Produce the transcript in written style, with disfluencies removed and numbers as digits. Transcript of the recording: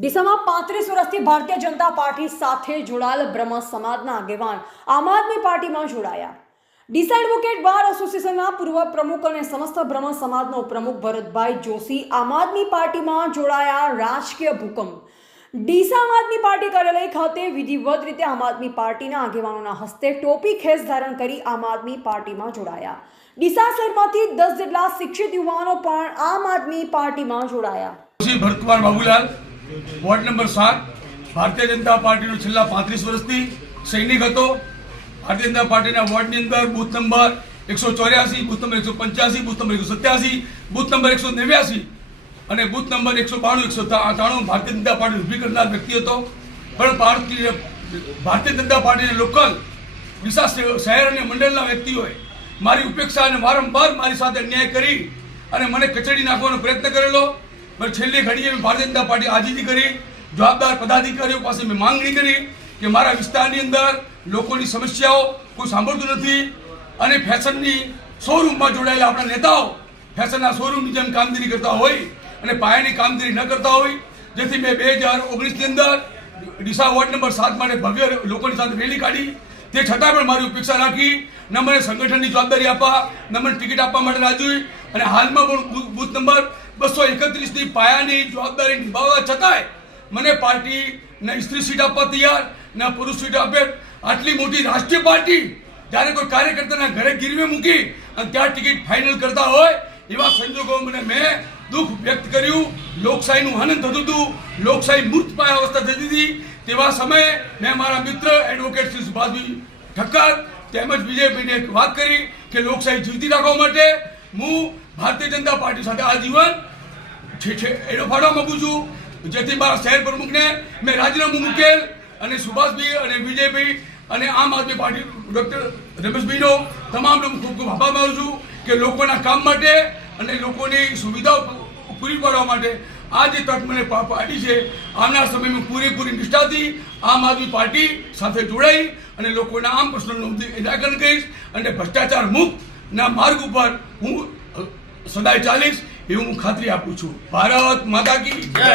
ડીસામાં 35 વર્ષથી ભારતીય જનતા પાર્ટી સાથે જોડાયેલ બ્રહ્મ સમાજના આગેવાન આમ આદમી પાર્ટીમાં જોડાયા। ડીસા એડવોકેટ બાર એસોસિએશનના પૂર્વ પ્રમુખ અને સમસ્ત બ્રહ્મ સમાજનો પ્રમુખ ભરતભાઈ જોશી આમ આદમી પાર્ટીમાં જોડાયા। રાજકીય ભૂકંપ। ડીસા આમ આદમી પાર્ટી કાર્યાલય ખાતે વિધિવત રીતે આમ આદમી પાર્ટીના આગેવાનોના હસ્તે ટોપી ખેસ ધારણ કરી આમ આદમી પાર્ટીમાં જોડાયા। ડીસા શહેરમાંથી 10 જેટલા શિક્ષિત યુવાનો પણ આમ આદમી પાર્ટીમાં જોડાયા। ભરતકુમાર બાબુલાલ, વોર્ડ નંબર 7, ભારતીય જનતા પાર્ટીનો છેલ્લા 35 વર્ષથી સૈનિક હતો। ભારતીય જનતા પાર્ટીના વોર્ડની અંદર booth number 184, booth number 185, booth number 187, booth number 189 અને booth number 192, 193 Bharatiya Janata party ઊભી કરનાર વ્યક્તિ હતો। પણ ભારતીય જનતા પાર્ટીના લોકલ ડીસા શહેર અને મંડળના વ્યક્તિઓએ મારી ઉપેક્ષા અને વારંવાર મારી સાથે અન્યાય કરી અને મને કચડી નાખવાનો પ્રયત્ન કરેલો। પણ છેલ્લી ઘડીએ ભારતીય જનતા પાર્ટી આજીજી કરી, જવાબદાર પદાધિકારીઓ પાસે મેં માંગણી કરી કે મારા વિસ્તારની અંદર લોકોની સમસ્યાઓ કોઈ સાંભળતું નથી અને ફેશનની શોરૂમમાં જોડાયેલા આપણા નેતાઓ ફેશનના શોરૂમની જેમ કામગીરી કરતા હોય અને પાયાની કામગીરી ન કરતા હોય, જેથી મેં 2019ની અંદર ડીસા વોર્ડ નંબર 7 માટે ભવ્ય લોકોની સાથે રેલી કાઢી। તે છતાં પણ મારી ઉપેક્ષા રાખી, ન મને સંગઠનની જવાબદારી આપવા, ન મને ટિકિટ આપવા માટે રાજી અને હાલમાં પણ બૂથ નંબર 231ની પાયાની જવાબદારી નિભાવવા છતાંય મને પાર્ટી ન સ્ત્રી સીટ આપવા તૈયાર, ન પુરુષ સીટ આપે। આટલી મોટી રાષ્ટ્રીય પાર્ટી જ્યારે કોઈ કાર્યકર્તાના ઘરે ગીરવે મૂકી અને ત્યાં ટિકિટ ફાઇનલ કરતા હોય એવા સંજોગોમાં મેં દુઃખ વ્યક્ત કર્યું। લોકશાહીનું હનન થતું હતું, લોકશાહી મૂર્ત પાયા અવસ્થા થતી હતી। તેવા સમયે મેં મારા મિત્ર એડવોકેટ શ્રી સુભાષભાઈ ઠક્કર તેમજ વિજયભાઈને એક વાત કરી કે લોકશાહી જીવતી રાખવા માટે હું ભારતીય જનતા પાર્ટી સાથે આજીવન એનો ફાળો માગું છું। જેથી મારા શહેર પ્રમુખને મેં રાજીનામું મૂકેલ અને સુભાષભાઈ અને વિજયભાઈ અને આમ આદમી પાર્ટી ડૉક્ટર રમેશભાઈનો તમામનો ખૂબ ખૂબ આભાર માનું છું કે લોકોના કામ માટે અને લોકોની સુવિધાઓ પૂરી પાડવા માટે આ જે તક મને પાડી છે, આવનાર સમયમાં પૂરેપૂરી નિષ્ઠાથી આમ આદમી પાર્ટી સાથે જોડાઈ અને લોકોના આમ પ્રશ્નોનું નિરાકરણ કરીશ અને ભ્રષ્ટાચાર મુક્તના માર્ગ ઉપર હું સદાય ચાલીશ એવું હું ખાતરી આપું છું। ભારત માતા કી જય।